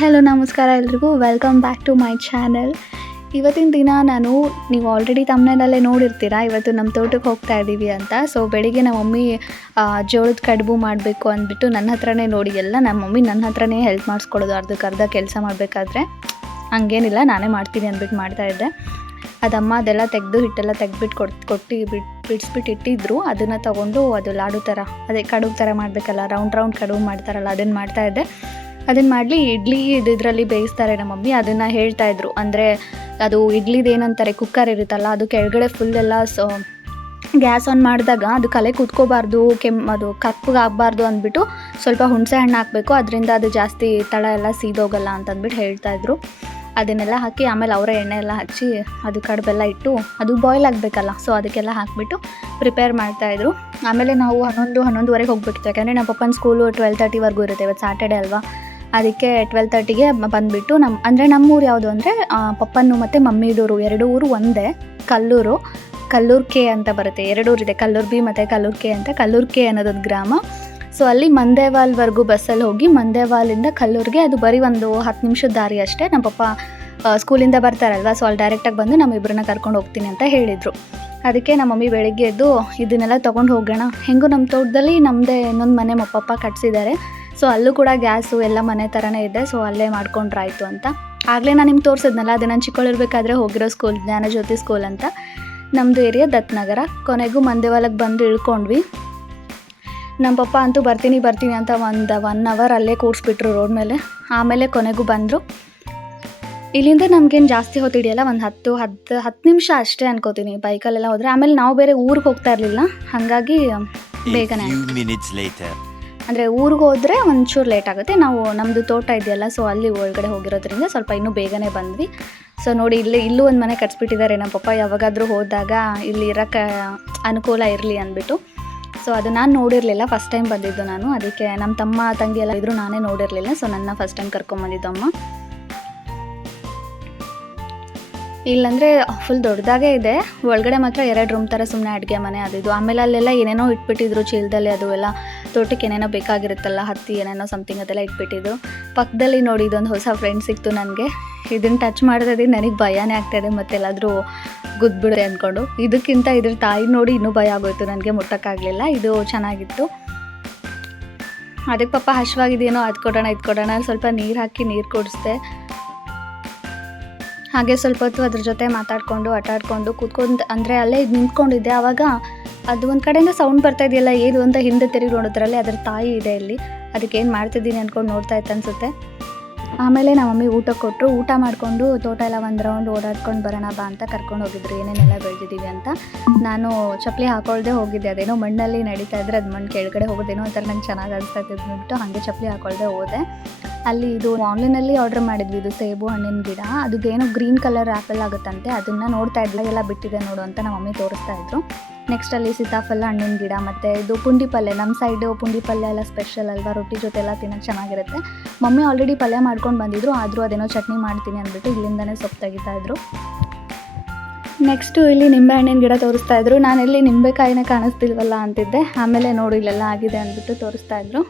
Hello, ನಮಸ್ಕಾರ ಎಲ್ರಿಗೂ. Welcome back to my channel ಇವತ್ತಿನ ದಿನ ನಾನು, ನೀವು ಆಲ್ರೆಡಿ ತಮ್ಮನೇನಲ್ಲೇ ನೋಡಿರ್ತೀರ, ಇವತ್ತು ನಮ್ಮ ತೋಟಕ್ಕೆ ಹೋಗ್ತಾ ಇದ್ದೀವಿ ಅಂತ. ಸೊ ಬೆಳಿಗ್ಗೆ ನಮ್ಮ ಮಮ್ಮಿ ಜೋಳದ ಕಡುಬು ಮಾಡಬೇಕು ಅಂದ್ಬಿಟ್ಟು ನನ್ನ ಹತ್ರನೇ ನೋಡಿ, ಎಲ್ಲ ನಮ್ಮ ಮಮ್ಮಿ ನನ್ನ ಹತ್ರನೇ ಹೆಲ್ಪ್ ಮಾಡಿಸ್ಕೊಳ್ಳೋದು ಅರ್ಧಕ್ಕೆ ಅರ್ಧ ಕೆಲಸ ಮಾಡಬೇಕಾದ್ರೆ. ಹಂಗೇನಿಲ್ಲ, ನಾನೇ ಮಾಡ್ತೀನಿ ಅಂದ್ಬಿಟ್ಟು ಮಾಡ್ತಾಯಿದ್ದೆ ಅದಮ್ಮ ಅದೆಲ್ಲ ತೆಗೆದು, ಹಿಟ್ಟೆಲ್ಲ ತೆಗೆದ್ಬಿಟ್ಟು ಕೊಟ್ಟು ಕೊಟ್ಟು ಬಿಟ್ಟು ಬಿಡಿಸ್ಬಿಟ್ಟು ಇಟ್ಟಿದ್ರು. ಅದನ್ನು ತೊಗೊಂಡು ಅದು ಲಾಡು ಥರ ಅದೇ ಕಡುಬು ಥರ ಮಾಡಬೇಕಲ್ಲ ರೌಂಡ್ ರೌಂಡ್ ಕಡುಬು ಮಾಡ್ತಾರಲ್ಲ, ಅದನ್ನು ಮಾಡ್ತಾಯಿದ್ದೆ ಅದನ್ನು ಮಾಡಲಿ, ಇಡ್ಲಿ ಇದರಲ್ಲಿ ಬೇಯಿಸ್ತಾರೆ ನಮ್ಮ ಮಮ್ಮಿ. ಅದನ್ನು ಹೇಳ್ತಾ ಇದ್ರು. ಅಂದರೆ ಅದು ಇಡ್ಲಿದು ಏನಂತಾರೆ, ಕುಕ್ಕರ್ ಇರುತ್ತಲ್ಲ, ಅದು ಕೆಳಗಡೆ ಫುಲ್ ಎಲ್ಲ ಸೊ, ಗ್ಯಾಸ್ ಆನ್ ಮಾಡಿದಾಗ ಅದು ಕಲೆ ಕುತ್ಕೋಬಾರ್ದು, ಕೆಮ್, ಅದು ಕಪ್ಪಗೆ ಆಗಬಾರ್ದು ಅಂದ್ಬಿಟ್ಟು ಸ್ವಲ್ಪ ಹುಣಸೆ ಹಣ್ಣು ಹಾಕಬೇಕು. ಅದರಿಂದ ಅದು ಜಾಸ್ತಿ ತಳ ಎಲ್ಲ ಸೀದೋಗಲ್ಲ ಅಂತಂದ್ಬಿಟ್ಟು ಹೇಳ್ತಾ ಇದ್ರು. ಅದನ್ನೆಲ್ಲ ಹಾಕಿ ಆಮೇಲೆ ಅವರ ಎಣ್ಣೆ ಎಲ್ಲ ಹಚ್ಚಿ ಅದು ಕಡುಬೆಲ್ಲ ಇಟ್ಟು, ಅದು ಬಾಯ್ಲ್ ಆಗಬೇಕಲ್ಲ ಸೊ ಅದಕ್ಕೆಲ್ಲ ಹಾಕಿಬಿಟ್ಟು ಪ್ರಿಪೇರ್ ಮಾಡ್ತಾಯಿದ್ರು ಆಮೇಲೆ ನಾವು ಹನ್ನೊಂದು, ಹನ್ನೊಂದುವರೆಗೆ ಹೋಗ್ಬೇಕಿತ್ತು. ಯಾಕಂದರೆ ನಮ್ಮ ಪಪ್ಪನ ಸ್ಕೂಲು ಟ್ವೆಲ್ ತರ್ಟಿವರೆಗೂ ಇರುತ್ತೆ ಇವತ್ತು ಸ್ಯಾಟರ್ಡೆ ಅಲ್ವಾ. ಅದಕ್ಕೆ ಟ್ವೆಲ್ ತರ್ಟಿಗೆ ಬಂದುಬಿಟ್ಟು ನಮ್ಮ ಅಂದರೆ ನಮ್ಮೂರು ಯಾವುದು ಅಂದರೆ ಪಪ್ಪನ್ನು ಮತ್ತು ಮಮ್ಮಿದೂರು, ಎರಡು ಊರು ಒಂದೇ, ಕಲ್ಲೂರು. ಕಲ್ಲೂರು ಕೆ ಅಂತ ಬರುತ್ತೆ, ಎರಡು ಊರಿದೆ, ಕಲ್ಲೂರು ಬಿ ಮತ್ತು ಕಲ್ಲೂರು ಕೆ ಅಂತ, ಕಲ್ಲೂರು ಕೆ ಅನ್ನೋದೊಂದು ಗ್ರಾಮ. ಸೊ ಅಲ್ಲಿ ಮಂದೇವಾಲ್ವರೆಗೂ ಬಸ್ಸಲ್ಲಿ ಹೋಗಿ ಮಂದೇವಾಲಿಂದ ಕಲ್ಲೂರಿಗೆ ಅದು ಬರೀ ಒಂದು ಹತ್ತು ನಿಮಿಷದ ದಾರಿ ಅಷ್ಟೇ. ನಮ್ಮ ಪಪ್ಪ ಸ್ಕೂಲಿಂದ ಬರ್ತಾರಲ್ವ ಸೊ ಅಲ್ಲಿ ಡೈರೆಕ್ಟಾಗಿ ಬಂದು ನಮ್ಮಿಬ್ಬರನ್ನ ಕರ್ಕೊಂಡು ಹೋಗ್ತೀನಿ ಅಂತ ಹೇಳಿದರು. ಅದಕ್ಕೆ ನಮ್ಮ ಮಮ್ಮಿ ಬೆಳಿಗ್ಗೆ ಎದ್ದು, ಇದನ್ನೆಲ್ಲ ತೊಗೊಂಡು ಹೋಗೋಣ. ಹೆಂಗೂ ನಮ್ಮ ತೋಟದಲ್ಲಿ ನಮ್ಮದೇ ಇನ್ನೊಂದು ಮನೆ ಮಪ್ಪಪ್ಪ ಕಟ್ಸಿದ್ದಾರೆ. ಸೊ ಅಲ್ಲೂ ಕೂಡ ಗ್ಯಾಸು ಎಲ್ಲ ಮನೆ ಥರನೇ ಇದೆ. ಸೊ ಅಲ್ಲೇ ಮಾಡ್ಕೊಂಡ್ರಾಯ್ತು ಅಂತ. ಆಗಲೇ ನಾನು ನಿಮ್ಗೆ ತೋರಿಸಿದ್ನಲ್ಲ ಅದು ನಾನು ಚಿಕ್ಕವಳಿರ್ಬೇಕಾದ್ರೆ ಹೋಗಿರೋ ಸ್ಕೂಲ್ ಜ್ಞಾನಜ್ಯೋತಿ ಸ್ಕೂಲ್ ಅಂತ. ನಮ್ಮದು ಏರಿಯಾ ದತ್ನಗರ ಕೊನೆಗೂ ಮಂದೇವಾಲಕ್ಕೆ ಬಂದು ಇಳ್ಕೊಂಡ್ವಿ. ನಮ್ಮ ಪಪ್ಪ ಅಂತೂ ಬರ್ತೀನಿ ಬರ್ತೀನಿ ಅಂತ ಒಂದು ಒನ್ ಅವರ್ ಅಲ್ಲೇ ಕೂರಿಸ್ಬಿಟ್ರು ರೋಡ್ ಮೇಲೆ. ಆಮೇಲೆ ಕೊನೆಗೂ ಬಂದರು. ಇಲ್ಲಿಂದ ನಮಗೇನು ಜಾಸ್ತಿ ಹೊತ್ತು ಹಿಡಿಯಲ್ಲ ಒಂದು ಹತ್ತು ಹತ್ತು ಹತ್ತು ನಿಮಿಷ ಅಷ್ಟೇ ಅನ್ಕೋತೀನಿ. ಬೈಕಲ್ಲೆಲ್ಲ ಹೋದರೆ. ಆಮೇಲೆ ನಾವು ಬೇರೆ ಊರಿಗೆ ಹೋಗ್ತಾ ಇರಲಿಲ್ಲ. ಹಾಗಾಗಿ ಬೇಗನೆ. ಅಂದರೆ ಊರಿಗೆ ಹೋದರೆ ಒಂಚೂರು ಲೇಟ್ ಆಗುತ್ತೆ. ನಾವು ನಮ್ಮದು ತೋಟ ಇದೆಯಲ್ಲ ಸೊ ಅಲ್ಲಿ ಒಳಗಡೆ ಹೋಗಿರೋದ್ರಿಂದ ಸ್ವಲ್ಪ ಇನ್ನೂ ಬೇಗನೆ ಬಂದ್ವಿ. ಸೊ ನೋಡಿ, ಇಲ್ಲಿ, ಇಲ್ಲೂ ಒಂದು ಮನೆ ಕಟ್ಸ್ಬಿಟ್ಟಿದ್ದಾರೆ ನಮ್ಮ ಪಪ್ಪ. ಯಾವಾಗಾದರೂ ಹೋದಾಗ ಇಲ್ಲಿ ಇರೋಕ್ಕೆ ಅನುಕೂಲ ಇರಲಿ ಅಂದ್ಬಿಟ್ಟು. ಸೊ ಅದು ನಾನು ನೋಡಿರಲಿಲ್ಲ ಫಸ್ಟ್ ಟೈಮ್ ಬಂದಿದ್ದು ನಾನು. ಅದಕ್ಕೆ ನಮ್ಮ ತಮ್ಮ, ತಂಗಿ ಎಲ್ಲ ಇದ್ರು, ನಾನೇ ನೋಡಿರಲಿಲ್ಲ. ಸೊ ನನ್ನ ಫಸ್ಟ್ ಟೈಮ್ ಕರ್ಕೊಂಬಂದಿದ್ದು ಅಮ್ಮ. ಇಲ್ಲಂದರೆ ಫುಲ್ ದೊಡ್ಡದಾಗೇ ಇದೆ. ಒಳಗಡೆ ಮಾತ್ರ ಎರಡು ರೂಮ್ ಥರ ಸುಮ್ಮನೆ ಅಡುಗೆ ಮನೆ ಅದು ಆಮೇಲೆ ಅಲ್ಲೆಲ್ಲ ಏನೇನೋ ಇಟ್ಬಿಟ್ಟಿದ್ರು, ಚೀಲದಲ್ಲಿ ಅದು ಎಲ್ಲ. ತೋಟಕ್ಕೆ ಏನೇನೋ ಬೇಕಾಗಿರುತ್ತಲ್ಲ, ಹತ್ತಿ ಏನೇನೋ ಸಮಥಿಂಗ್ ಅದೆಲ್ಲ ಇಟ್ಬಿಟ್ಟಿದ್ರು ಪಕ್ಕದಲ್ಲಿ ನೋಡಿ ಇದೊಂದು ಹೊಸ ಫ್ರೆಂಡ್ ಸಿಕ್ತು ನನಗೆ. ಇದನ್ನು ಟಚ್ ಮಾಡಿದ್ರೆ ನನಗೆ ಭಯನೇ ಆಗ್ತಾಯಿದೆ ಮತ್ತೆಲ್ಲಾದರೂ ಗುದ್ಬಿಡುತ್ತೆ ಅಂದ್ಕೊಂಡು ಇದಕ್ಕಿಂತ ಇದ್ರ ತಾಯಿ ನೋಡಿ ಇನ್ನೂ ಭಯ ಆಗೋಯ್ತು, ನನಗೆ ಮುಟ್ಟೋಕ್ಕಾಗಲಿಲ್ಲ. ಇದು ಚೆನ್ನಾಗಿತ್ತು. ಅದಕ್ಕೆ ಪಾಪ ಹಶ್ವಾಗಿದೆಯೇನೋ ಅದು ಕೊಡೋಣ ಇದು ಸ್ವಲ್ಪ ನೀರು ಹಾಕಿ ನೀರು ಕುಡಿಸ್ದೆ. ಹಾಗೆ ಸ್ವಲ್ಪ ಹೊತ್ತು ಅದ್ರ ಜೊತೆ ಮಾತಾಡಿಕೊಂಡು, ಆಟಾಡ್ಕೊಂಡು, ಕೂತ್ಕೊಂಡು, ಅಂದರೆ ಅಲ್ಲೇ ಇದು ನಿಂತ್ಕೊಂಡಿದ್ದೆ. ಆವಾಗ ಅದು ಒಂದು ಕಡೆಯಿಂದ ಸೌಂಡ್ ಬರ್ತಾ ಇದೆಯಲ್ಲ ಏನು ಅಂತ ಹಿಂದೆ ತಿರುಗಿ ನೋಡಿದ್ರಲ್ಲಿ ಅದ್ರ ತಾಯಿ ಇದೆ ಇಲ್ಲಿ. ಅದಕ್ಕೆ ಏನು ಮಾಡ್ತಿದ್ದೀನಿ ಅಂದ್ಕೊಂಡು ನೋಡ್ತಾ ಇತ್ತು ಅನಿಸುತ್ತೆ. ಆಮೇಲೆ ನಮ್ಮ ಮಮ್ಮಿ ಊಟ ಕೊಟ್ಟರು ಊಟ ಮಾಡಿಕೊಂಡು ತೋಟ ಎಲ್ಲ ಒಂದು ರೌಂಡ್ ಓಡಾಡ್ಕೊಂಡು ಬರೋಣ ಬಾ ಅಂತ ಕರ್ಕೊಂಡು ಹೋಗಿದ್ರು. ಏನೇನೆಲ್ಲ ಬೆಳೆದಿದ್ದೀವಿ ಅಂತ. ನಾನು ಚಪ್ಪಲಿ ಹಾಕೊಳ್ದೆ ಹೋಗಿದ್ದೆ. ಅದೇನೋ ಮಣ್ಣಲ್ಲಿ ನಡೀತಾ ಇದ್ರೆ ಅದು ಮಣ್ಣು ಕೆಳಗಡೆ ಹೋಗೋದೇನೋ ಒಂಥರ ನಂಗೆ ಚೆನ್ನಾಗಿ ಅನಿಸ್ತಾ ಹಾಗೆ ಚಪ್ಪಲಿ ಹಾಕೊಳ್ದೆ ಹೋದೆ. ಅಲ್ಲಿ ಇದು ಆನ್ಲೈನಲ್ಲಿ ಆರ್ಡರ್ ಮಾಡಿದ್ವಿ, ಇದು ಸೇಬು ಹಣ್ಣಿನ ಗಿಡ. ಅದಕ್ಕೇನೋ ಗ್ರೀನ್ ಕಲರ್ ಆಪಲ್ ಆಗುತ್ತಂತೆ, ಅದನ್ನು ನೋಡ್ತಾ ಇದ್ವಿ. ಎಲ್ಲ ಬಿಟ್ಟಿದೆ ನೋಡು ಅಂತ ನಮ್ಮ ಮಮ್ಮಿ ತೋರಿಸ್ತಾ ಇದ್ರು. ನೆಕ್ಸ್ಟ್ ಅಲ್ಲಿ ಸೀತಾಫಲ ಹಣ್ಣಿನ ಗಿಡ ಮತ್ತು ಇದು ಪುಂಡಿ ಪಲ್ಯ. ನಮ್ಮ ಸೈಡು ಪುಂಡಿ ಪಲ್ಯ ಎಲ್ಲ ಸ್ಪೆಷಲ್ ಅಲ್ವಾ? ರೊಟ್ಟಿ ಜೊತೆ ಎಲ್ಲ ತಿನ್ನೋಕೆ ಚೆನ್ನಾಗಿರುತ್ತೆ. ಮಮ್ಮಿ ಆಲ್ರೆಡಿ ಪಲ್ಯ ಮಾಡ್ಕೊಂಡು ಬಂದಿದ್ರು, ಆದರೂ ಅದೇನೋ ಚಟ್ನಿ ಮಾಡ್ತೀನಿ ಅಂದ್ಬಿಟ್ಟು ಇಲ್ಲಿಂದನೇ ಸೊಪ್ಪು ತೆಗಿತಾ ಇದ್ರು. ನೆಕ್ಸ್ಟು ಇಲ್ಲಿ ನಿಂಬೆ ಹಣ್ಣಿನ ಗಿಡ ತೋರಿಸ್ತಾ ಇದ್ರು. ನಾನು ಇಲ್ಲಿ ನಿಂಬೆಕಾಯಿನೇ ಕಾಣಿಸ್ತಿಲ್ವಲ್ಲ ಅಂತಿದ್ದೆ. ಆಮೇಲೆ ನೋಡು ಇಲ್ಲೆಲ್ಲ ಆಗಿದೆ ಅಂದ್ಬಿಟ್ಟು ತೋರಿಸ್ತಾ ಇದ್ರು.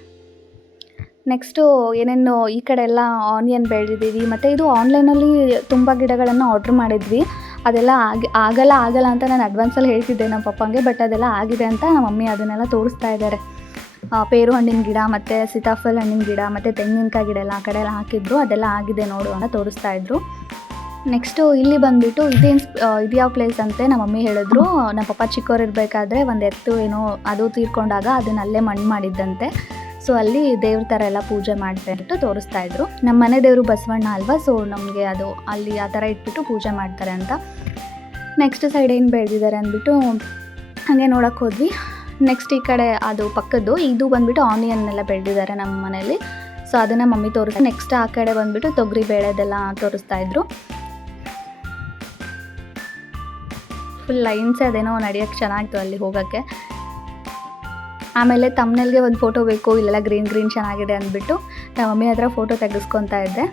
ನೆಕ್ಸ್ಟು ಏನೇನು ಈ ಕಡೆ ಎಲ್ಲ ಆನಿಯನ್ ಬೆಳೆದಿದ್ದೀವಿ, ಮತ್ತು ಇದು ಆನ್ಲೈನಲ್ಲಿ ತುಂಬ ಗಿಡಗಳನ್ನು ಆರ್ಡ್ರ್ ಮಾಡಿದ್ವಿ. ಅದೆಲ್ಲ ಆಗಿ, ಆಗಲ್ಲ ಆಗಲ್ಲ ಅಂತ ನಾನು ಅಡ್ವಾನ್ಸಲ್ಲಿ ಹೇಳ್ತಿದ್ದೆ ನಮ್ಮ ಪಪ್ಪಂಗೆ ಬಟ್ ಅದೆಲ್ಲ ಆಗಿದೆ ಅಂತ ನಮ್ಮ ಮಮ್ಮಿ ಅದನ್ನೆಲ್ಲ ತೋರಿಸ್ತಾ ಇದ್ದಾರೆ. ಪೇರು ಹಣ್ಣಿನ ಗಿಡ, ಮತ್ತು ಸೀತಾಫಲ್ ಹಣ್ಣಿನ ಗಿಡ, ಮತ್ತು ತೆಂಗಿನಕಾಯಿ ಗಿಡ ಎಲ್ಲ ಆ ಕಡೆ ಎಲ್ಲ ಹಾಕಿದ್ರು. ಅದೆಲ್ಲ ಆಗಿದೆ ನೋಡು ಅಂತ ತೋರಿಸ್ತಾ ಇದ್ರು. ನೆಕ್ಸ್ಟು ಇಲ್ಲಿ ಬಂದುಬಿಟ್ಟು ಇದೇನು ಇದು ಯಾವ ಪ್ಲೇಸ್ ಅಂತೆ ನಮ್ಮ ಮಮ್ಮಿ ಹೇಳಿದ್ರು. ನಮ್ಮ ಪಪ್ಪ ಚಿಕ್ಕವ್ರು ಇರಬೇಕಾದ್ರೆ ಒಂದು ಎತ್ತು ಏನೋ ಅದು ತೀರ್ಕೊಂಡಾಗ ಅದನ್ನ ಅಲ್ಲೇ ಮಣ್ಣು ಮಾಡಿದ್ದಂತೆ. ಸೊ ಅಲ್ಲಿ ದೇವ್ರ ಥರ ಎಲ್ಲ ಪೂಜೆ ಮಾಡ್ತಾ ಇಟ್ಟು ತೋರಿಸ್ತಾ ಇದ್ರು. ನಮ್ಮ ಮನೆ ದೇವರು ಬಸವಣ್ಣ ಅಲ್ವಾ, ಸೊ ನಮಗೆ ಅದು ಅಲ್ಲಿ ಆ ಥರ ಇಟ್ಬಿಟ್ಟು ಪೂಜೆ ಮಾಡ್ತಾರೆ ಅಂತ. ನೆಕ್ಸ್ಟ್ ಸೈಡ್ ಏನು ಬೆಳೆದಿದ್ದಾರೆ ಅಂದ್ಬಿಟ್ಟು ಹಾಗೆ ನೋಡೋಕೆ ಹೋದ್ವಿ. ನೆಕ್ಸ್ಟ್ ಈ ಕಡೆ ಅದು ಪಕ್ಕದ್ದು, ಇದು ಬಂದ್ಬಿಟ್ಟು ಆನಿಯನ್ ಎಲ್ಲ ಬೆಳೆದಿದ್ದಾರೆ ನಮ್ಮ ಮನೇಲಿ. ಸೊ ಅದನ್ನು ಮಮ್ಮಿ ತೋರಿಸ್ ನೆಕ್ಸ್ಟ್ ಆ ಕಡೆ ಬಂದ್ಬಿಟ್ಟು ತೊಗರಿ ಬೇಳೆದೆಲ್ಲ ತೋರಿಸ್ತಾ ಇದ್ರು. ಫುಲ್ ಲೈನ್ಸ್ ಅದೇನೋ ನಡೆಯೋಕ್ಕೆ ಚೆನ್ನಾಗಿತ್ತು ಅಲ್ಲಿ ಹೋಗೋಕ್ಕೆ. ಆಮೇಲೆ ತಮ್ಮನೆಲ್ಗೆ ಒಂದು ಫೋಟೋ ಬೇಕು, ಇಲ್ಲೆಲ್ಲ ಗ್ರೀನ್ ಗ್ರೀನ್ ಚೆನ್ನಾಗಿದೆ ಅಂದ್ಬಿಟ್ಟು ನಮ್ಮ ಮಮ್ಮಿ ಹತ್ರ ಫೋಟೋ ತೆಗೆಸ್ಕೊತಾ ಇದ್ದೆ.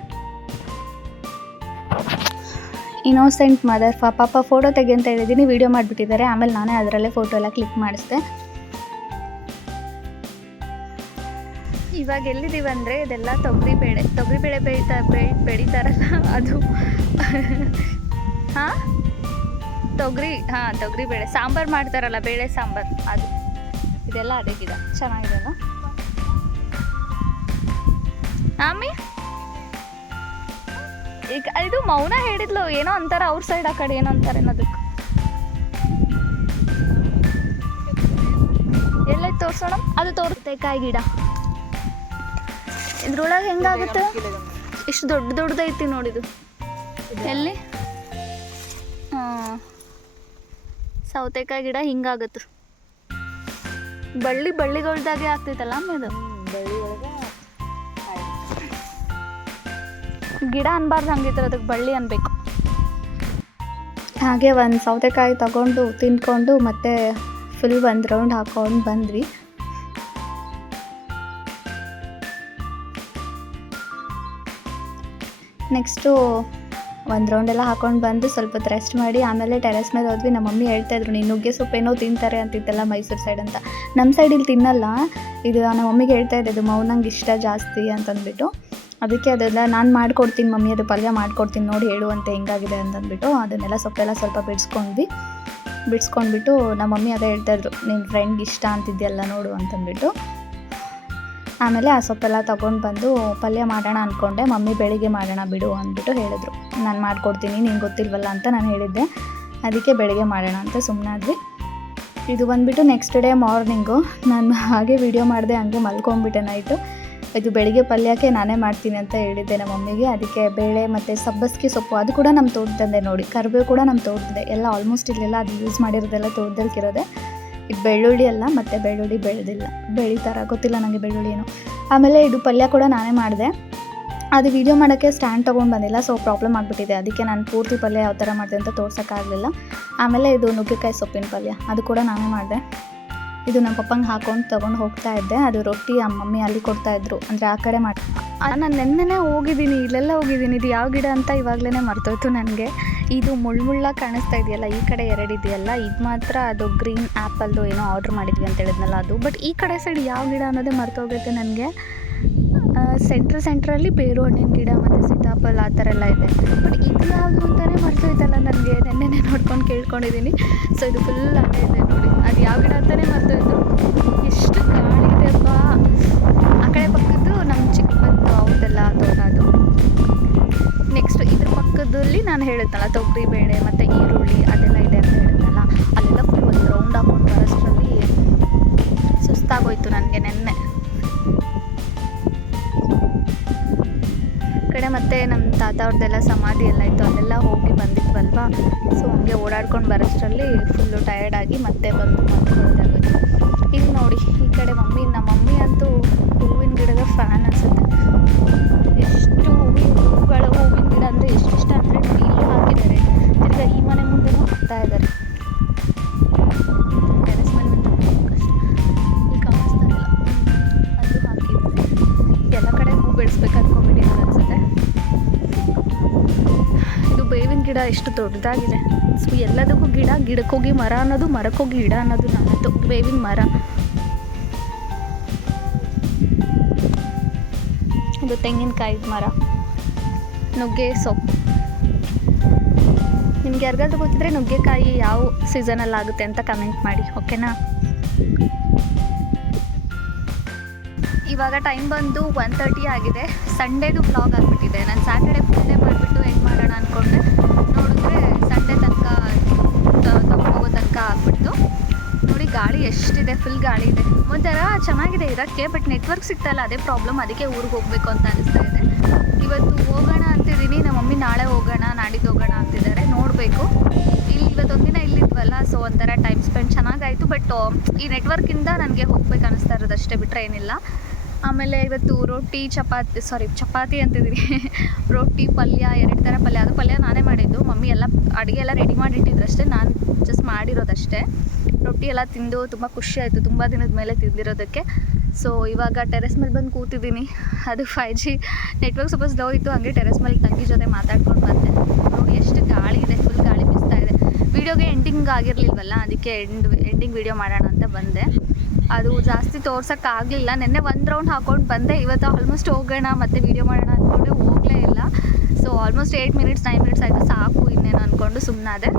ಇನೋಸೆಂಟ್ ಮದರ್ ಪಾಪ ಫೋಟೋ ತೆಗೆ ಅಂತ ಹೇಳಿದ್ದೀನಿ ವೀಡಿಯೋ ಮಾಡಿಬಿಟ್ಟಿದ್ದಾರೆ. ಆಮೇಲೆ ನಾನೇ ಅದರಲ್ಲೇ ಫೋಟೋ ಎಲ್ಲ ಕ್ಲಿಕ್ ಮಾಡಿಸ್ದೆ. ಇವಾಗ ಎಲ್ಲಿದ್ದೀವಿ ಅಂದರೆ, ಇದೆಲ್ಲ ತೊಗರಿ ಬೇಳೆ ತೊಗರಿ ಬೇಳೆ ಬೆಳೀತಾ ಬೆಳ್ ಬೆಳೀತಾರಲ್ಲ ಅದು. ಹಾಂ? ತೊಗರಿ ಹಾಂ, ತೊಗರಿ ಬೇಳೆ, ಸಾಂಬಾರು ಮಾಡ್ತಾರಲ್ಲ, ಬೇಳೆ ಸಾಂಬಾರು, ಅದು. ಇದೆಲ್ಲ ಅದೇ ಗಿಡ. ಚೆನ್ನಾಗಿದೆ ಆಮಿ? ಈಗ ಇದು ಮೌನ ಹೇಳಿದ್ಲು, ಏನೋ ಅಂತಾರ ಅವ್ರ ಸೈಡ್ ಆ ಕಡೆ ಏನೋ ಅಂತಾರೆ ಅನ್ನೋದಕ್ಕೆ. ಎಲ್ಲ ತೋರ್ಸೋಣ? ಅದು ತೋರಿಸ್ತೇಕಾಯಿ ಗಿಡ. ಇದ್ರೊಳಗೆ ಹೆಂಗಾಗುತ್ತೆ? ಇಷ್ಟು ದೊಡ್ಡ ದೊಡ್ಡದೈತಿ ನೋಡಿದು ಎಲ್ಲಿ? ಹಾಂ ಸೌತೆಕಾಯಿ ಗಿಡ ಹಿಂಗಾಗತ್ತೆ. ಬಳ್ಳಿ ಬಳ್ಳಿಗಳ್ದಾಗೆ ಆಗ್ತೈತಲ್ಲ ಇದು? ಬಳ್ಳಿ ಒಳಗೆ ಗಿಡ ಅನ್ಬಾರ್ದು ಹಂಗಿದ್ರೆ ಅದಕ್ಕೆ ಬಳ್ಳಿ ಅನ್ಬೇಕು. ಹಾಗೆ ಒಂದು ಸೌತೆಕಾಯಿ ತಗೊಂಡು ತಿನ್ಕೊಂಡು ಮತ್ತೆ ಫುಲ್ ಒಂದು ರೌಂಡ್ ಹಾಕೊಂಡು ಬಂದ್ವಿ. ನೆಕ್ಸ್ಟು ಒಂದು ರೌಂಡೆಲ್ಲ ಹಾಕೊಂಡು ಬಂದು ಸ್ವಲ್ಪ ಹೊತ್ತು ರೆಸ್ಟ್ ಮಾಡಿ, ಆಮೇಲೆ ಟೆರೆಸ್ ಮೇಲೆ ಹೋದ್ವಿ. ನಮ್ಮ ಮಮ್ಮಿ ಹೇಳ್ತಾ ಇದ್ರು, ನೀನು ನುಗ್ಗೆ ಸೊಪ್ಪೇನೋ ತಿಂತಾರೆ ಅಂತಿದ್ದಲ್ಲ ಮೈಸೂರು ಸೈಡ್ ಅಂತ. ನಮ್ಮ ಸೈಡ್ ಇಲ್ಲಿ ತಿನ್ನಲ್ಲ. ಇದು ನಮ್ಮ ಮಮ್ಮಿಗೆ ಹೇಳ್ತಾ ಇದು ಮೌನಂಗೆ ಇಷ್ಟ ಜಾಸ್ತಿ ಅಂತಂದ್ಬಿಟ್ಟು. ಅದಕ್ಕೆ ಅದೆಲ್ಲ ನಾನು ಮಾಡ್ಕೊಡ್ತೀನಿ ಮಮ್ಮಿ, ಅದು ಪಲ್ಯ ಮಾಡ್ಕೊಡ್ತೀನಿ ನೋಡಿ ಹೇಳು ಅಂತ ಹೆಂಗಾಗಿದೆ ಅಂತಂದ್ಬಿಟ್ಟು ಅದನ್ನೆಲ್ಲ ಸೊಪ್ಪೆಲ್ಲ ಸ್ವಲ್ಪ ಬಿಡಿಸ್ಕೊಂಡ್ವಿ. ಬಿಡಿಸ್ಕೊಂಡ್ಬಿಟ್ಟು ನಮ್ಮ ಮಮ್ಮಿ ಅದೇ ಹೇಳ್ತಾಯಿದ್ರು ನಿನ್ನ ಫ್ರೆಂಡ್ಗೆ ಇಷ್ಟ ಅಂತಿದ್ಯಲ್ಲ ನೋಡು ಅಂತಂದ್ಬಿಟ್ಟು. ಆಮೇಲೆ ಆ ಸೊಪ್ಪೆಲ್ಲ ತೊಗೊಂಡು ಬಂದು ಪಲ್ಯ ಮಾಡೋಣ ಅಂದ್ಕೊಂಡೆ ಮಮ್ಮಿ ಬೆಳಿಗ್ಗೆ ಮಾಡೋಣ ಬಿಡು ಅಂದ್ಬಿಟ್ಟು ಹೇಳಿದ್ರು. ನಾನು ಮಾಡ್ಕೊಡ್ತೀನಿ, ನಿಂಗೆ ಗೊತ್ತಿಲ್ವಲ್ಲ ಅಂತ ನಾನು ಹೇಳಿದ್ದೆ. ಅದಕ್ಕೆ ಬೆಳಿಗ್ಗೆ ಮಾಡೋಣ ಅಂತ ಸುಮ್ಮನಾದ್ವಿ ಇದು ಬಂದುಬಿಟ್ಟು ನೆಕ್ಸ್ಟ್ ಡೇ ಮಾರ್ನಿಂಗು ನಾನು ಹಾಗೆ ವಿಡಿಯೋ ಮಾಡಿದೆ, ಹಂಗೆ ಮಲ್ಕೊಂಡ್ಬಿಟ್ಟೆ ನೈಟು ಇದು ಬೆಳಿಗ್ಗೆ ಪಲ್ಯಕ್ಕೆ ನಾನೇ ಮಾಡ್ತೀನಿ ಅಂತ ಹೇಳಿದ್ದೆ ನಮ್ಮ ಮಮ್ಮಿಗೆ. ಅದಕ್ಕೆ ಬೇಳೆ ಮತ್ತು ಸಬ್ಬಸ್ಗೆ ಸೊಪ್ಪು, ಅದು ಕೂಡ ನಮ್ಮ ತೋಟದಂದೆ ನೋಡಿ. ಕರಿಬೇವು ಕೂಡ ನಮ್ಮ ತೋಟದಿದೆ ಎಲ್ಲ ಆಲ್ಮೋಸ್ಟ್ ಇಲ್ಲೆಲ್ಲ ಅದು ಯೂಸ್ ಮಾಡಿರೋದೆಲ್ಲ ತೋಟದಲ್ಲಿರೋದೆ ಇದು ಬೆಳ್ಳುಳ್ಳಿ ಅಲ್ಲ, ಮತ್ತು ಬೆಳ್ಳುಳ್ಳಿ ಬೆಳೆದಿಲ್ಲ. ಬೆಳೀತಾರ ಗೊತ್ತಿಲ್ಲ ನನಗೆ ಬೆಳ್ಳುಳ್ಳಿ ಏನು. ಆಮೇಲೆ ಇದು ಪಲ್ಯ ಕೂಡ ನಾನೇ ಮಾಡಿದೆ. ಅದು ವೀಡಿಯೋ ಮಾಡೋಕ್ಕೆ ಸ್ಟ್ಯಾಂಡ್ ತೊಗೊಂಡು ಬಂದಿಲ್ಲ ಸೊ ಪ್ರಾಬ್ಲಮ್ ಆಗಿಬಿಟ್ಟಿದೆ. ಅದಕ್ಕೆ ನಾನು ಪೂರ್ತಿ ಪಲ್ಯ ಯಾವ ಥರ ಮಾಡಿದೆ ಅಂತ ತೋರ್ಸೋಕ್ಕಾಗಲಿಲ್ಲ ಆಮೇಲೆ ಇದು ನುಗ್ಗೆಕಾಯಿ ಸೊಪ್ಪಿನ ಪಲ್ಯ, ಅದು ಕೂಡ ನಾನೇ ಮಾಡಿದೆ. ಇದು ನಮ್ಮ ಪಪ್ಪಂಗೆ ಹಾಕೊಂಡು ತೊಗೊಂಡು ಹೋಗ್ತಾ ಇದ್ದೆ. ಅದು ರೊಟ್ಟಿ ಆ ಮಮ್ಮಿ ಅಲ್ಲಿ ಕೊಡ್ತಾಯಿದ್ರು ಅಂದರೆ ಆ ಕಡೆ ಮಾಡಿ ನಾನು ನೆನ್ನೆನೇ ಹೋಗಿದ್ದೀನಿ, ಇಲ್ಲೆಲ್ಲ ಹೋಗಿದ್ದೀನಿ, ಇದು ಯಾವ ಗಿಡ ಅಂತ ಇವಾಗಲೇ ಮರ್ತೋಯ್ತು ನನಗೆ. ಇದು ಮುಳ್ಳುಳ್ಳ ಕಾಣಿಸ್ತಾ ಇದೆಯಲ್ಲ, ಈ ಕಡೆ ಎರಡು ಇದೆಯಲ್ಲ, ಇದು ಮಾತ್ರ ಅದು ಗ್ರೀನ್ ಆ್ಯಪಲ್ದು ಏನೋ ಆರ್ಡ್ರ್ ಮಾಡಿದ್ವಿ ಅಂತ ಹೇಳಿದ್ನಲ್ಲ ಅದು. ಬಟ್ ಈ ಕಡೆ ಸೈಡ್ ಯಾವ ಗಿಡ ಅನ್ನೋದೇ ಮರ್ತೋಗುತ್ತೆ ನನಗೆ. ಸೆಂಟ್ರ್ ಸೆಂಟ್ರಲ್ಲಿ ಬೇರು ಹಣ್ಣಿನ ಗಿಡ ಮತ್ತು ಸೀತಾಫಲ ಆ ಥರ ಎಲ್ಲ ಇದೆ. ಬಟ್ ಇದು ಯಾವುದು ಅಂತಲೇ ಮರ್ತೋಯ್ತಲ್ಲ ನನಗೆ, ನೆನ್ನೆನೇ ನೋಡ್ಕೊಂಡು ಕೇಳ್ಕೊಂಡಿದ್ದೀನಿ. ಸೊ ಇದು ಫುಲ್ ಅದೇ ಇದೆ ನೋಡಿ. ಅದು ಯಾವ ಗಿಡ ಅಂತಲೇ ಮರ್ತೋಯ್ತು ಎಷ್ಟು ಅಪ್ಪ. ಆ ಕಡೆ ಪಕ್ಕದ್ದು ನಮ್ಮ ಚಿಕ್ಕಪ್ಪದ್ದು ಅವ್ರದ್ದೆಲ್ಲ ತೋಟ ಅದು. ನೆಕ್ಸ್ಟ್ ಇದ್ರ ಪಕ್ಕದಲ್ಲಿ ನಾನು ಹೇಳಿದ್ನಲ್ಲ ತೊಗರಿ ಬೇಳೆ ಮತ್ತು ಈರುಳ್ಳಿ ಅದೆಲ್ಲ ಇದೆ ಅಂತ ಹೇಳಿದ್ನಲ್ಲ ಅಲ್ಲೆಲ್ಲ ಫುಲ್ ಒಂದು ರೌಂಡ್ ಹಾಕೊಂಡು ಅಷ್ಟರಲ್ಲಿ ಸುಸ್ತಾಗೋಯ್ತು ನನಗೆ ನೆನ್ನೆ. ನಮ್ಮ ತಾತ ಅವ್ರದ್ದೆಲ್ಲ ಸಮಾಧಿ ಎಲ್ಲ ಇತ್ತು, ಅಲ್ಲೆಲ್ಲ ಹೋಗಿ ಬಂದಿದ್ವಲ್ವಾ? ಸೊ ಹಂಗೆ ಓಡಾಡ್ಕೊಂಡು ಬರೋಷ್ಟರಲ್ಲಿ ಫುಲ್ಲು ಆಗಿ ಮತ್ತೆ ಬಂದು ಮಲ್ಕೊಳ್ಳೋದಾಗೋಯ್ತು ಎಷ್ಟು ದೊಡ್ಡದಾಗಿದೆ. ಸೊ ಎಲ್ಲದಕ್ಕೂ ಗಿಡ ಗಿಡಕ್ಕೋಗಿ ಮರ ಅನ್ನೋದು ಮರಕ್ಕೋಗಿ ಗಿಡ ಅನ್ನೋದು ನನ್ನದು ಬೇವಿನ ಮರ. ಇದು ತೆಂಗಿನಕಾಯಿ ಮರ. ನುಗ್ಗೆ ಸೊಪ್ಪು. ನಿಮ್ಗೆ ಯಾರಿಗಾದ್ರೂ ಗೊತ್ತಿದ್ರೆ ನುಗ್ಗೆಕಾಯಿ ಯಾವ ಸೀಸನಲ್ಲಿ ಆಗುತ್ತೆ ಅಂತ ಕಮೆಂಟ್ ಮಾಡಿ ಓಕೆನಾ ಇವಾಗ ಟೈಮ್ ಬಂದು ಒನ್ ತರ್ಟಿ ಆಗಿದೆ. ಸಂಡೇದು ಬ್ಲಾಗ್ ಆಗಿಬಿಟ್ಟಿದೆ ನಾನು ಸ್ಯಾಟರ್ಡೆ ಫುಲ್ ಡೇ ಮಾಡಿಬಿಟ್ಟು ಎಂಡ್ ಮಾಡೋಣ ಅಂದ್ಕೊಂಡೆ ನೋಡಿದ್ರೆ ಸಂಡೇ ತನಕ ತಗೊಂಡೋಗೋ ತನಕ ಆಗ್ಬಿಡ್ತು. ನೋಡಿ ಗಾಳಿ ಎಷ್ಟಿದೆ ಫುಲ್ ಗಾಳಿ ಇದೆ. ಒಂಥರ ಚೆನ್ನಾಗಿದೆ ಇರೋಕ್ಕೆ ಬಟ್ ನೆಟ್ವರ್ಕ್ ಸಿಗ್ತಾಯಿಲ್ಲ ಅದೇ ಪ್ರಾಬ್ಲಮ್ ಅದಕ್ಕೆ ಊರಿಗೆ ಹೋಗಬೇಕು ಅಂತ ಅನಿಸ್ತಾ ಇದೆ. ಇವತ್ತು ಹೋಗೋಣ ಅಂತಿದ್ದೀನಿ. ನಮ್ಮ ಮಮ್ಮಿ ನಾಳೆ ಹೋಗೋಣ, ನಾಡಿದ್ದು ಹೋಗೋಣ ಅಂತಿದ್ದಾರೆ. ನೋಡಬೇಕು. ಇಲ್ಲಿ ಇವತ್ತೊಂದಿನ ಇಲ್ಲಿದ್ವಲ್ಲ ಸೊ ಒಂಥರ ಟೈಮ್ ಸ್ಪೆಂಡ್ ಚೆನ್ನಾಗಾಯಿತು. ಬಟ್ ಈ ನೆಟ್ವರ್ಕಿಂದ ನನಗೆ ಹೋಗ್ಬೇಕು ಅನಿಸ್ತಾ ಇರೋದು ಅಷ್ಟೇ ಬಿಟ್ಟರೆ ಏನಿಲ್ಲ. ಆಮೇಲೆ ಇವತ್ತು ರೊಟ್ಟಿ, ಚಪಾತಿ ಸಾರಿ ಚಪಾತಿ ಅಂತಿದ್ದೀನಿ ರೊಟ್ಟಿ, ಪಲ್ಯ, ಎರಡು ಥರ ಪಲ್ಯ. ಅದು ಪಲ್ಯ ನಾನೇ ಮಾಡಿದ್ದು. ಮಮ್ಮಿ ಎಲ್ಲ ಅಡುಗೆ ಎಲ್ಲ ರೆಡಿ ಮಾಡಿಟ್ಟಿದ್ರು ಅಷ್ಟೇ ನಾನು ಜಸ್ಟ್ ಮಾಡಿರೋದಷ್ಟೇ. ರೊಟ್ಟಿ ಎಲ್ಲ ತಿಂದು ತುಂಬ ಖುಷಿ ಆಯಿತು. ತುಂಬ ದಿನದ ಮೇಲೆ ತಿಂದಿರೋದಕ್ಕೆ. ಸೊ ಇವಾಗ ಟೆರೆಸ್ ಮೇಲೆ ಬಂದು ಕೂತಿದ್ದೀನಿ. ಅದು ಫೈ ಜಿ ನೆಟ್ವರ್ಕ್ ಸ್ವಲ್ಪ ಸ್ಲೋ ಇತ್ತು. ಹಾಗೆ ಟೆರೆಸ್ ಮೇಲೆ ತಂಗಿ ಜೊತೆ ಮಾತಾಡ್ಕೊಂಡು ಬಂದೆ. ನೋಡಿ, ಎಷ್ಟು ಗಾಳಿ ಇದೆ. ಫುಲ್ ಗಾಳಿ ಬೀಸ್ತಾ ಇದೆ. ವೀಡಿಯೋಗೆ ಎಂಡಿಂಗ್ ಆಗಿರಲಿಲ್ವಲ್ಲ, ಅದಕ್ಕೆ ಎಂಡ್ ಎಂಡಿಂಗ್ ವೀಡಿಯೋ ಮಾಡೋಣ ಅಂತ ಬಂದೆ. ಅದು ಜಾಸ್ತಿ ತೋರ್ಸೋಕ್ಕಾಗಲಿಲ್ಲ. ನಿನ್ನೆ ಒಂದು ರೌಂಡ್ ಹಾಕೊಂಡು ಬಂದೆ. ಇವತ್ತು ಆಲ್ಮೋಸ್ಟ್ ಹೋಗೋಣ, ಮತ್ತೆ ವೀಡಿಯೋ ಮಾಡೋಣ ಅಂದ್ಕೊಂಡು ಹೋಗಲೇ ಇಲ್ಲ. So almost eight minutes nine minutes ಆಯಿತು. ಸಾಕು ಇನ್ನೇನು ಅಂದ್ಕೊಂಡು ಸುಮ್ಮನಾದೆ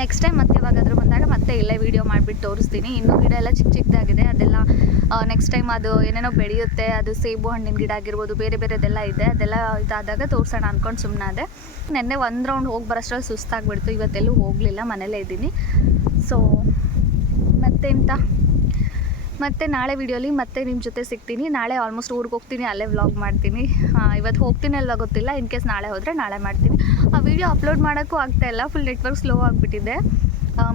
ನೆಕ್ಸ್ಟ್ ಟೈಮ್ ಮತ್ತೆ ಯಾವಾಗಾದರೂ ಬಂದಾಗ ಮತ್ತೆ ಇಲ್ಲೇ ವೀಡಿಯೋ ಮಾಡಿಬಿಟ್ಟು ತೋರಿಸ್ತೀನಿ. ಇನ್ನೂ ಗಿಡ ಎಲ್ಲ ಚಿಕ್ಕ ಚಿಕ್ಕದಾಗಿದೆ ಅದೆಲ್ಲ ನೆಕ್ಸ್ಟ್ ಟೈಮ್ ಅದು ಏನೇನೋ ಬೆಳೆಯುತ್ತೆ, ಅದು ಸೇಬು ಹಣ್ಣಿನ ಗಿಡ ಆಗಿರ್ಬೋದು, ಬೇರೆ ಬೇರೆದೆಲ್ಲ ಇದೆ. ಅದೆಲ್ಲ ಇದಾದಾಗ ತೋರಿಸೋಣ ಅಂದ್ಕೊಂಡು ಸುಮ್ಮನಾದೆ ನೆನ್ನೆ ಒಂದು ರೌಂಡ್ ಹೋಗಿ ಬರೋಷ್ಟ್ರಲ್ಲಿ ಸುಸ್ತಾಗ್ಬಿಡ್ತು. ಇವತ್ತೆಲ್ಲೂ ಹೋಗಲಿಲ್ಲ. ಮನೇಲೇ ಇದ್ದೀನಿ. ಸೊ ಮತ್ತೆಂತ? ಮತ್ತೆ ನಾಳೆ ವೀಡಿಯೋಲಿ ಮತ್ತೆ ನಿಮ್ಮ ಜೊತೆ ಸಿಗ್ತೀನಿ. ನಾಳೆ ಆಲ್ಮೋಸ್ಟ್ ಊರಿಗೆ ಹೋಗ್ತೀನಿ, ಅಲ್ಲೇ ವ್ಲಾಗ್ ಮಾಡ್ತೀನಿ. ಇವತ್ತು ಹೋಗ್ತೀನಿ ಅಲ್ವಾ ಗೊತ್ತಿಲ್ಲ. ಇನ್ ಕೇಸ್ ನಾಳೆ ಹೋದರೆ ನಾಳೆ ಮಾಡ್ತೀನಿ. ಆ ವಿಡಿಯೋ ಅಪ್ಲೋಡ್ ಮಾಡೋಕ್ಕೂ ಆಗ್ತಾ ಇಲ್ಲ. ಫುಲ್ ನೆಟ್ವರ್ಕ್ ಸ್ಲೋ ಆಗಿಬಿಟ್ಟಿದೆ.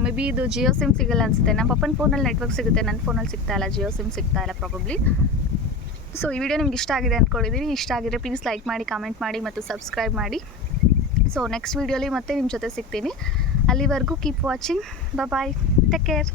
ಮೇ ಬಿ ಇದು ಜಿಯೋ ಸಿಮ್ ಸಿಗಲ್ಲ ಅನಿಸುತ್ತೆ. ನಮ್ಮ ಪಪ್ಪನ ಫೋನಲ್ಲಿ ನೆಟ್ವರ್ಕ್ ಸಿಗುತ್ತೆ. ನನ್ನ ಫೋನಲ್ಲಿ ಸಿಗ್ತಾ ಇಲ್ಲ. ಜಿಯೋ ಸಿಮ್ ಸಿಗ್ತಾ ಇಲ್ಲ ಪ್ರಾಬಬ್ಲಿ ಸೊ ಈ ವಿಡಿಯೋ ನಿಮ್ಗೆ ಇಷ್ಟ ಆಗಿದೆ ಅಂದ್ಕೊಂಡಿದ್ದೀನಿ ಇಷ್ಟ ಆಗಿದ್ರೆ ಪ್ಲೀಸ್ ಲೈಕ್ ಮಾಡಿ ಕಾಮೆಂಟ್ ಮಾಡಿ ಮತ್ತು ಸಬ್ಸ್ಕ್ರೈಬ್ ಮಾಡಿ. ಸೊ ನೆಕ್ಸ್ಟ್ ವೀಡಿಯೋಲಿ ಮತ್ತೆ ನಿಮ್ಮ ಜೊತೆ ಸಿಗ್ತೀನಿ. ಅಲ್ಲಿವರೆಗೂ keep watching bye take care